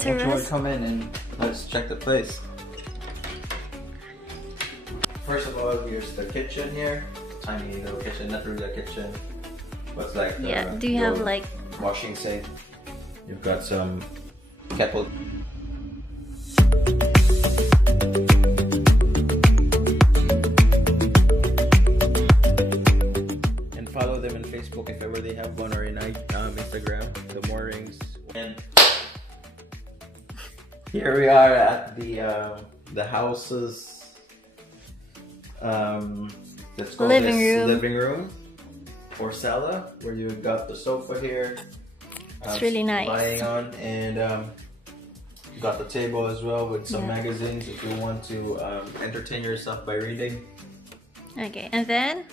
Gerard, come in and let's check the place. First of all, here's the kitchen here. Tiny little kitchen, not really a kitchen, but like do you have like washing sink? You've got some kettle. And follow them on Facebook if ever they have one, or in Instagram, the Moorings. And here we are at the house's let's call this living room or sala, where you got the sofa here. It's really nice. Lying on, and you got the table as well with some magazines if you want to entertain yourself by reading. Okay, and then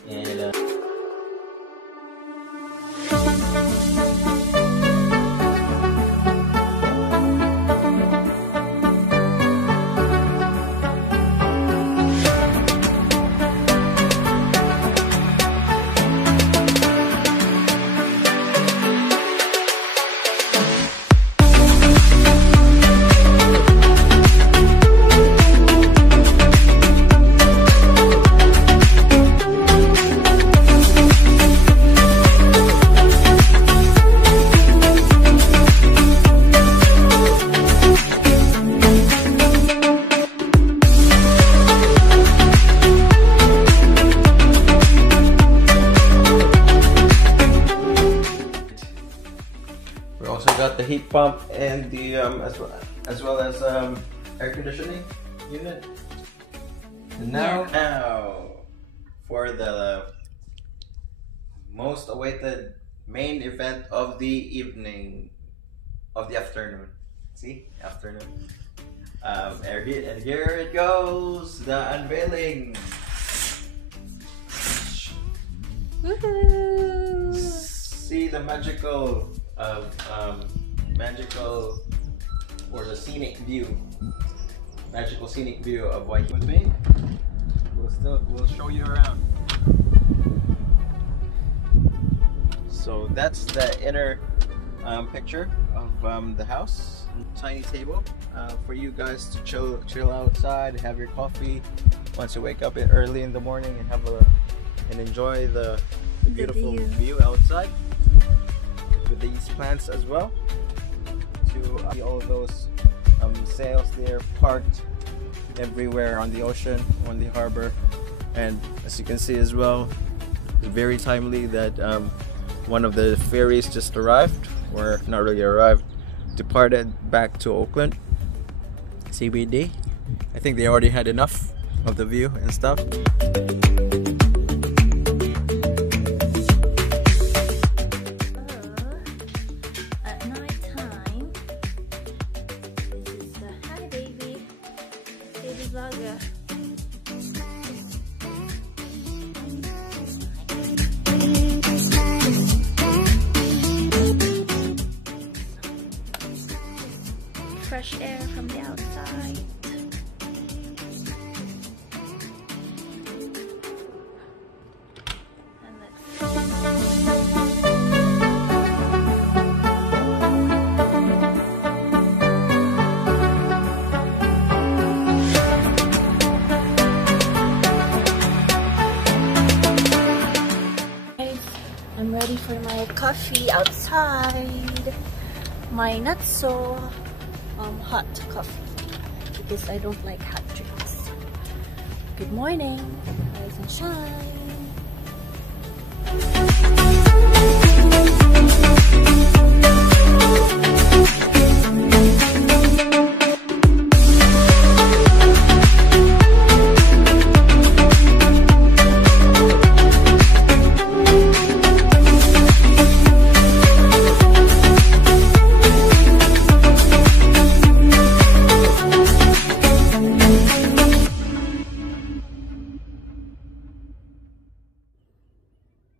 got the heat pump and the as well as air conditioning unit. And now for the most awaited main event of the evening, of the afternoon. See, afternoon. And here it goes, the unveiling. woohoo! See the magical or the scenic view, magical scenic view of Waiheke. With me, we'll show you around. So that's the inner picture of the house. Tiny table for you guys to chill outside, have your coffee once you wake up early in the morning, and have and enjoy the beautiful view outside. With these plants as well, to see all those sails there parked everywhere on the ocean, on the harbor. And as you can see as well, it's very timely that one of the ferries just arrived, or not really arrived, departed back to Auckland CBD. I think they already had enough of the view and stuff. Fresh air from the outside. I'm ready for my coffee outside. My not so hot coffee, because I don't like hot drinks. Good morning, rise and shine.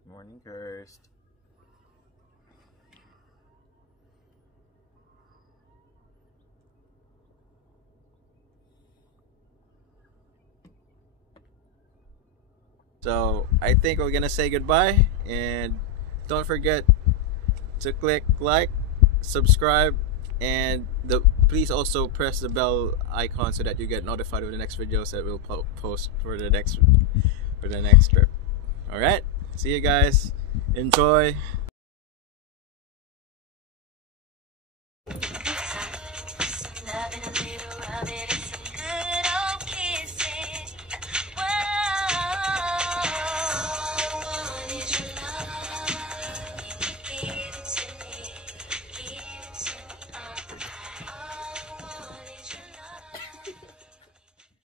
Morning first. So I think we're gonna say goodbye, and don't forget to click like, subscribe, and please also press the bell icon so that you get notified of the next videos that we'll post for the next trip. All right, see you guys. Enjoy.